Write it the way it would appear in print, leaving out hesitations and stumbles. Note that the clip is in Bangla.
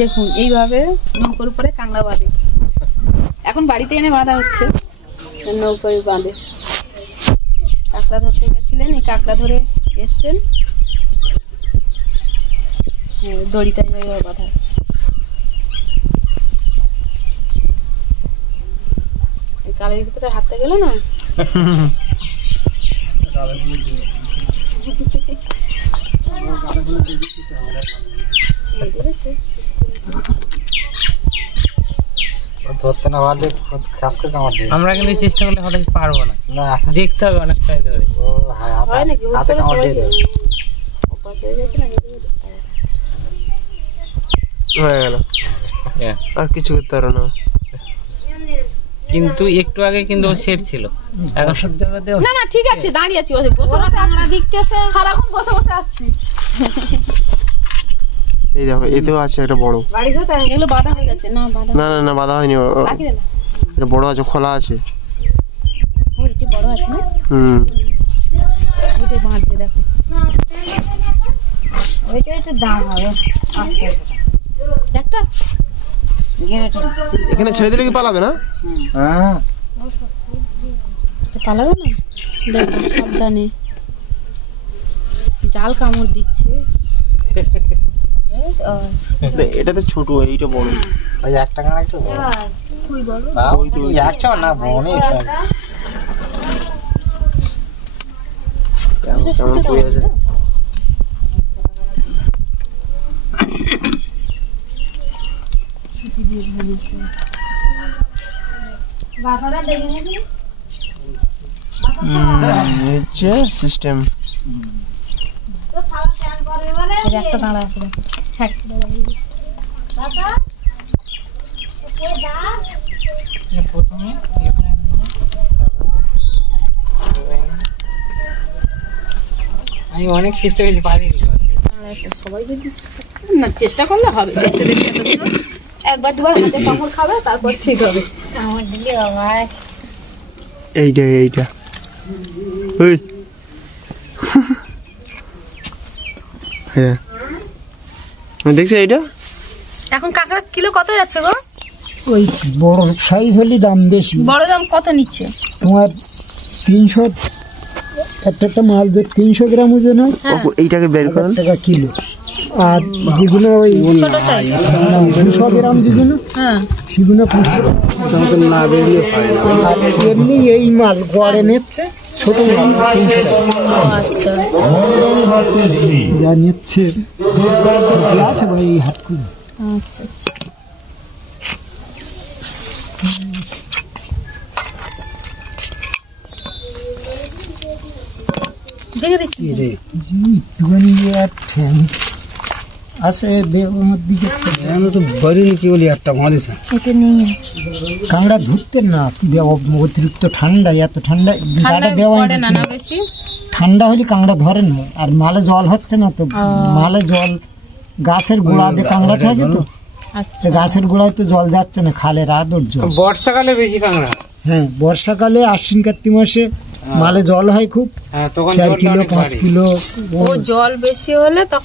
দেখুন এইভাবে নৌকোর উপরে কাঁকড়া বাঁধে। এখন বাড়িতে এনে বাঁধা হচ্ছে, নৌকোয় বাঁধে। কাঁকড়া ধরতে গেছিলেন, এই কাঁকড়া ধরে এসছেন, দড়িটা এইভাবে বাঁধা। এই কালের ভিতরে হাঁটতে গেল না, ধরতে না পারলে খাস করে কামড় দেবে। আমরা কিন্তু চেষ্টা করলে হঠাৎ পারবো না, দেখতে হবে অনেক সময় ধরে। হয় নাকি হাতে কামড় দিয়ে দেবে। অভ্যাস হয়ে গেছে না, হয়ে গেল, আর কিছু করতে পারো না। কিন্তু একটু আগে কিন্তু ও সেট ছিল, এখন সব জায়গাতে না না ঠিক আছে, দাঁড়িয়ে আছি, বসে বসে আমরা দেখতেছে, সারাক্ষণ বসে বসে আসছি। এই দেখো এতেও আছে একটা বড়, এগুলো বাঁধা হয়ে গেছে না? বাঁধা না না না বাঁধা হয়নি, এটা বড় আছে, খোলা আছে। ও এটা বড় আছে না? ওইটা বাঁধবে, দেখো ওইটা একটু দাম হবে। আচ্ছা একটা এখানে ছেড়ে দিলে কি পালাবে না? হ্যাঁ পালাবে না, দেখো সাবধানে, জাল কামড় দিচ্ছে। এটা তো ছোট, এইটা বড়। ওই একটা কাঁকড়া একটু বড়। খুবই বড়। ওই তো একটা না বনে সব। কেমন পড়ে আছে। সিস্টেম একটা দাঁড়া আছে, আমি অনেক চেষ্টা করেছি, পারিনি। সবাই যদি না চেষ্টা করলে হবে, দেখতে দেখতে একবার দুবার হাতে কামড় খাবে, তারপর ঠিক হবে। কামড় দিলে বাবা, এইটা এইটা ওই হ্যাঁ দেখছো এইটা। এখন কাঁকড়া কিলো কত যাচ্ছে গো? ওই বড় সাইজ হলে দাম বেশি। বড় দাম কত নিচ্ছে? তোমার 300, একটা মাল যে 300 গ্রাম ওজন হয়, এইটাকে বের করুন, টাকা কিলো। আর যেগুলো ওই ছোট সাইজ 200 গ্রাম যেগুলো, হ্যাঁ সেগুলো 500 না বেরলে হয় না। আর এমনি এই মাল গড়ে নিচ্ছে ছোট মাল 300 টাকা। আচ্ছা যা নিচ্ছে আছে ভাই এই হাট করে। আচ্ছা আচ্ছা দেখে দেখি একটুখানি আর ঠ্যাং আছে দেওয়ার দিকে, আমি তো বলিনি কি বলি একটা মালিস এটা নেই। কাঁকড়া ধরতে না, অতিরিক্ত ঠান্ডা, এত ঠান্ডা গাটা দেওয়া পড়ে না না বেশি, ঠান্ডা হলে কাঁকড়া ধরে না। আর মালে জল হচ্ছে না তো, মালে জল গাছের গোড়াতে কাঁকড়া থাকে তো, আচ্ছা গাছের গোড়ায় তো জল যাচ্ছে না, খালের আদর জল। বর্ষাকালে বেশি কাঁকড়া। হ্যাঁ বর্ষাকালে আশ্বিন কার্তিক মাসে মালে জল হয় খুব, হ্যাঁ তখন 4 কিলো 5 কিলো। ও জল বেশি হলে তখন